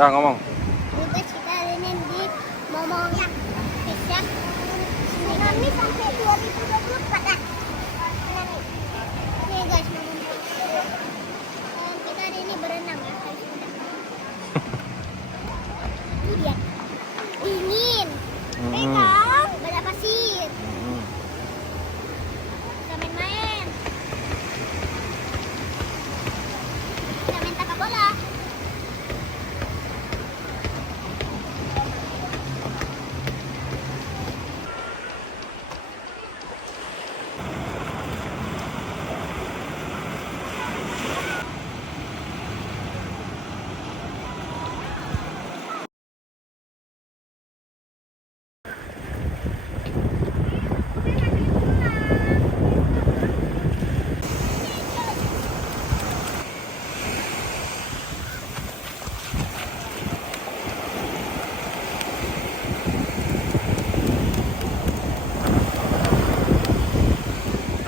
Udah ngomong. Guys, kita hari ini di Momongnya Fisya. Tsunami sampai 2024 lah. Ini guys, Momongnya. Kita hari ini berenang ya. Ini dia. Dingin. Pegang. Banyak pasir. Kita main-main. Kita main tapak bola.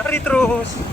Lari terus.